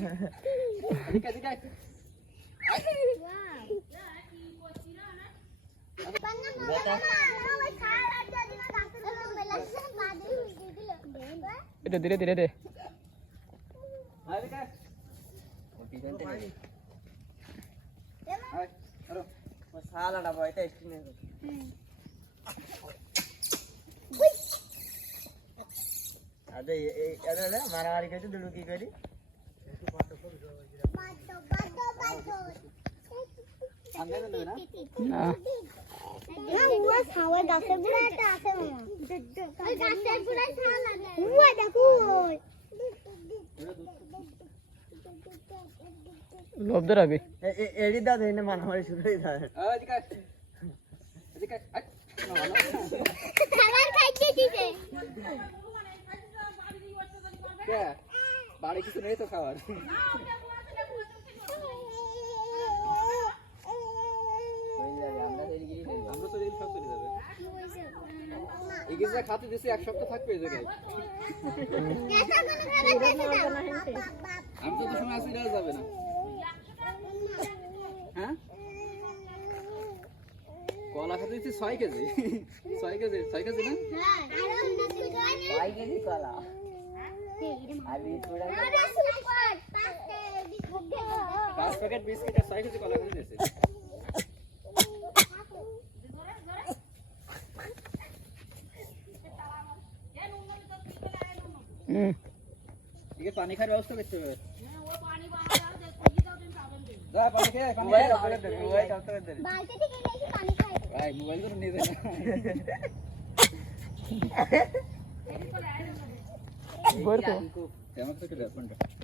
এদিকে এদিকে আয়। এটা ধীরে ধীরে দে আয় এদিকে আয়। আয়, ধরো। সালাটা ভয়টা একটু নেই আরে এই আরে আরে মারামারি করতে দুলু কি করি সামনে তো নেবে না? না লোভ ধর এডি দাদা এনে মারামারি শুরু হয়ে যায় আয়, এদিকে আয়। বাড়ি কিছু নেই তো খাবার আমরা তো রিল সব চলে যাবে। এগিয়ে যা খাতে দিছি এক সপ্তাহ থাকবে এই জায়গায় আমি তো সময় যাওয়া যাবে না। হ্যাঁ? কলা খাতে দিচ্ছি ছয় কেজি। ছয় কেজি ছয় কেজি না? ভাই কেজি কলা। পাঁচ প্যাকেট বিস্কিট আর ছয় কেজি কলা খাতে দিয়েছে। পানি খাওয়ার ব্যবস্থা করতে হবে। মোবাইল করে করে নিয়ে যায়